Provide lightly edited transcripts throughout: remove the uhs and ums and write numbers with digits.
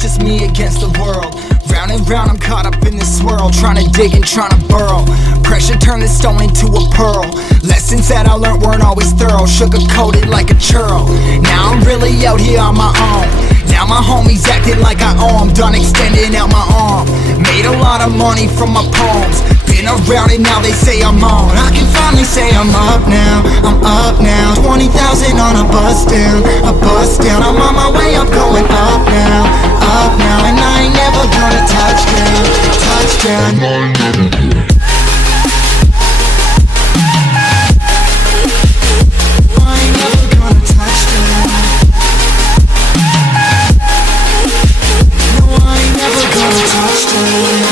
just me against the world. Round and round I'm caught up in this swirl, trying to dig and trying to burrow. Pressure turned this stone into a pearl. Lessons that I learned weren't always thorough, sugar-coated like a churl. Now I'm really out here on my own. Now my homies acting like I owe 'em, done extending out my arm. Made a lot of money from my poems, been around it, now they say I'm on. I can finally say I'm up now, I'm up now. 20,000 on a bus down, a bus down. I'm on my way up, going up now, up now. And I ain't never gonna touch down, touch down. I ain't never gonna touch down. No, I ain't never gonna touch down.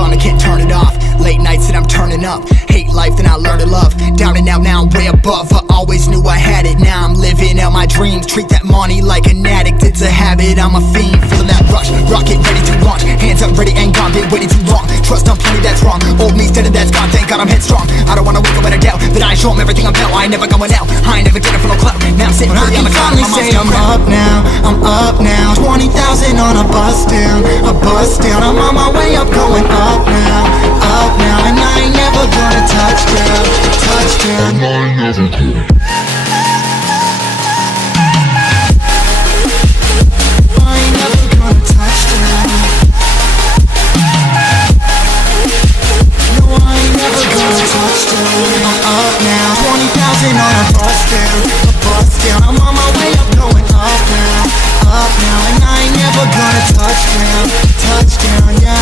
I can't turn it off. Late nights and I'm turning up. Hate life, then I learn to love. Down and out, now I'm way above. I always knew I had it, now I'm living out my dreams. Treat that money like an addict, it's a habit, I'm a fiend. Feeling that rush, rocket ready to launch. Hands up, ready and gone, been waiting too long. Trust on plenty, that's wrong. Old me's dead and that's gone, thank God I'm headstrong. I don't wanna wake up in a doubt that I show 'em everything I'm about. I ain't never going out, I ain't never getting for no clout. Now I'm sitting pretty on the cloud. I can finally say I'm up now, I'm up now. 20,000 on a bus down, a bus down. I'm on my way up, going up now, up now. And I ain't never gonna touch down, touch down. And I ain't never gonna. I ain't never gonna touch down. No, I ain't never gonna touch down. I'm up now, 20,000 on a bus down, a bus down. I'm on my way up, going up now, up now. And I ain't never gonna touch down, yeah.